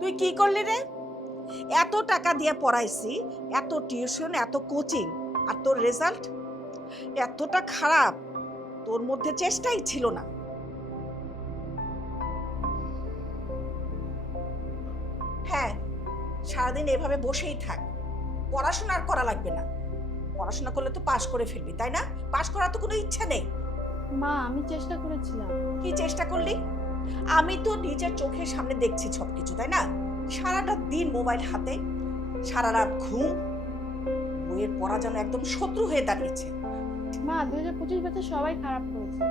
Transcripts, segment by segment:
তুই কি করলি রে? এত টাকা দিয়ে পড়াইছি এত টিউশন এত কোচিং আর তোর রেজাল্ট এতটা খারাপ তোর মধ্যে চেষ্টাই ছিল না। হ্যাঁ সারাদিন এভাবে বসেই থাক। পড়াশোনা আর করা লাগবে না। পড়াশোনা করলে তো পাশ করে ফেলবি তাই না? পাশ করার তো কোনো ইচ্ছা নেই। মা আমি চেষ্টা করেছিলাম। কি চেষ্টা করলি? আমি তো নিজের চোখের সামনে দেখছি সব কিছু তাই না? সারাটা দিন মোবাইল হাতে সারা রাত ঘুম বইয়ের পড়া যেন একদম শত্রু হয়ে দাঁড়িয়েছে। মা দু হাজার পঁচিশ বছর সবাই খারাপ করেছে।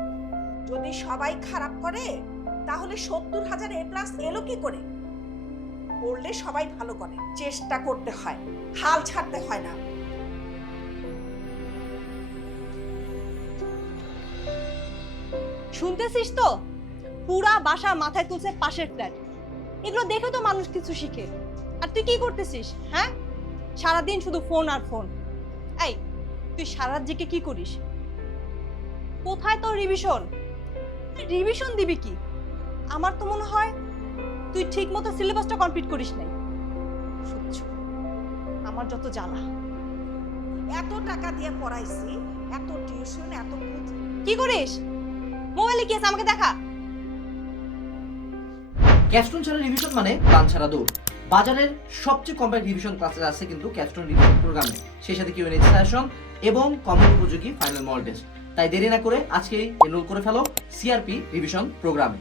যদি সবাই খারাপ করে তাহলে সত্তর হাজার এ প্লাস এলো কি করে? পড়লে সবাই ভালো করে চেষ্টা করতে হয় হাল ছাড়তে হয় না। শুনতেছিস তো? পুরা বাসা মাথায় তুলছে পাশের ফ্ল্যাট এগুলো দেখে তো মানুষ কিছু শিখে। আর তুই কি করতেছিস হ্যাঁ? সারাদিন শুধু ফোন আর ফোন এই, তুই সারা জেকে কি করিস? কোথায় তোর রিভিশন রিভিশন দিবি কি? আমার তো মনে হয় তুই ঠিক মতো সিলেবাসটা কমপ্লিট করিস নাই। আমার যত জ্বালা। এত টাকা দিয়ে পড়াইছি, এত টিউশন এত কি করিস? মোবাইলে কি আছে আমাকে দেখা? ক্যাস্টন ছাড়া রিভিশন মানে গান ছাড়া দৌড় বাজারের সবচেয়ে কম্প্যাক্ট রিভিশন ক্লাসেস আছে কিন্তু ক্যাস্টন রিভিশন প্রোগ্রামে সেই সাথে কিউ সেশন এবং কমন উপযোগী ফাইনাল টেস্ট তাই দেরি না করে আজকেই এনরোল করে ফেলো সিআরপি রিভিশন প্রোগ্রামে